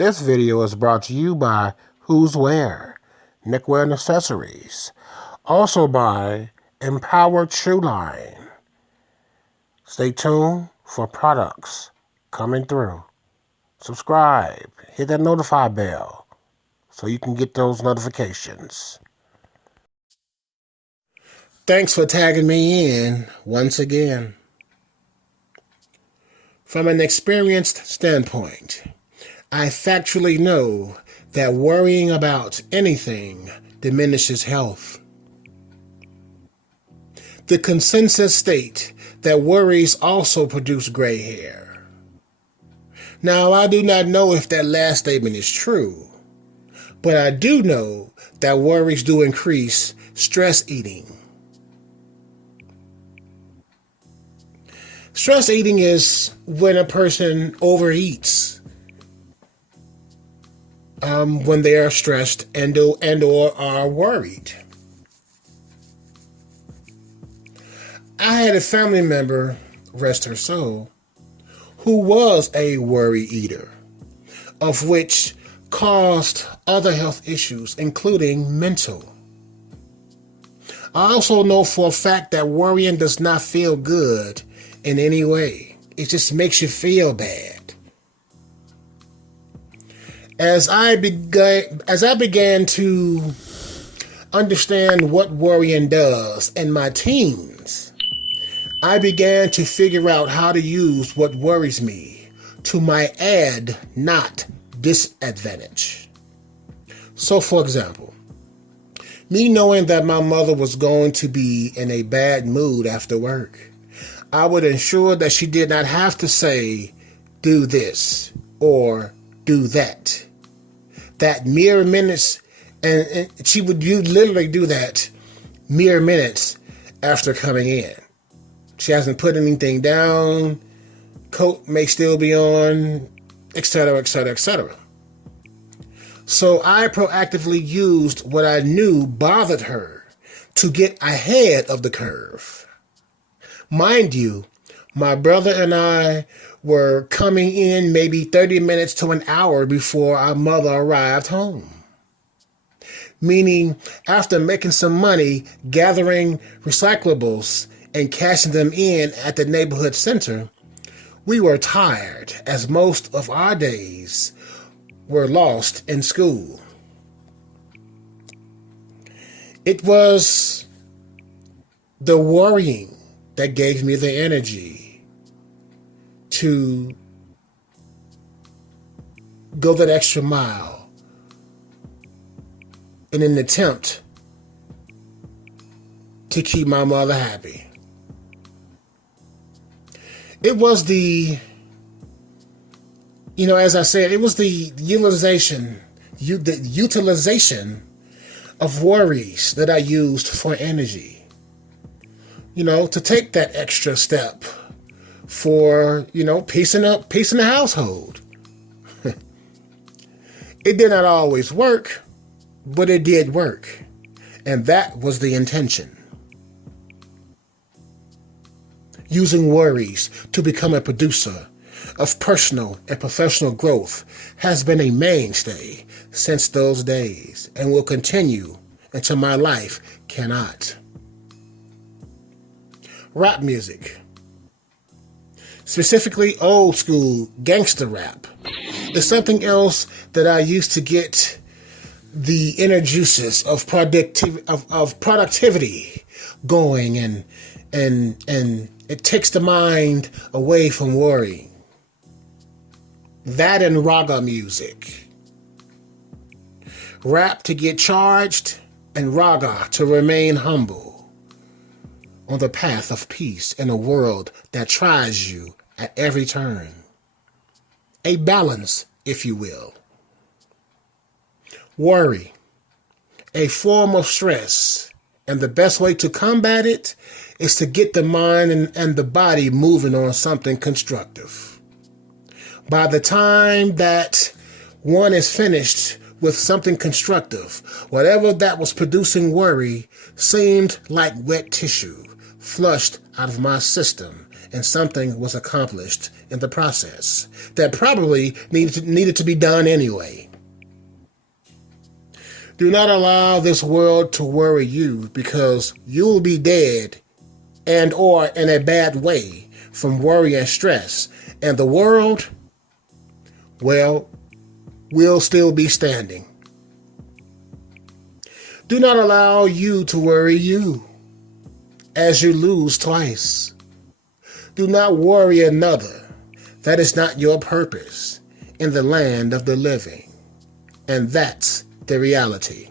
This video is brought to you by Whosewear, Neckwear and Accessories. Also by Empowered Shoe Line. Stay tuned for products coming through. Subscribe, hit that notify bell so you can get those notifications. Thanks for tagging me in once again. From an experienced standpoint, I factually know that worrying about anything diminishes health. The consensus state that worries also produce gray hair. Now, I do not know if that last statement is true, but I do know that worries do increase stress eating. Stress eating is when a person overeats when they are stressed and or are worried. I had a family member, rest her soul, who was a worry eater, of which caused other health issues, including mental. I also know for a fact that worrying does not feel good in any way. It just makes you feel bad. As I began to understand what worrying does in my teens, I began to figure out how to use what worries me to my add, not disadvantage. So, for example, me knowing that my mother was going to be in a bad mood after work, I would ensure that she did not have to say, do this or do that. That mere minutes, and she would literally do that mere minutes after coming in. She hasn't put anything down, coat may still be on, etc., etc., etc. So I proactively used what I knew bothered her to get ahead of the curve. Mind you, my brother and I were coming in maybe 30 minutes to an hour before our mother arrived home. Meaning, after making some money, gathering recyclables, and cashing them in at the neighborhood center, we were tired as most of our days were lost in school. It was the worrying that gave me the energy to go that extra mile in an attempt to keep my mother happy. It was as I said, it was the utilization of worries that I used for energy. To take that extra step for, peace in the household. It did not always work, but it did work. And that was the intention. Using worries to become a producer of personal and professional growth has been a mainstay since those days and will continue until my life cannot. Rap music, specifically old school gangster rap, is something else that I used to get the inner juices of productivity going, and it takes the mind away from worrying. That and raga music. Rap to get charged, and raga to remain humble on the path of peace in a world that tries you at every turn. A balance, if you will. Worry, a form of stress, and the best way to combat it is to get the mind and the body moving on something constructive. By the time that one is finished with something constructive, whatever that was producing worry seemed like wet tissue flushed out of my system and something was accomplished in the process that probably needed to be done anyway. Do not allow this world to worry you, because you will be dead and or in a bad way from worry and stress, and the world, well, will still be standing. Do not allow you to worry you, as you lose twice. Do not worry another. That is not your purpose in the land of the living. And that's the reality.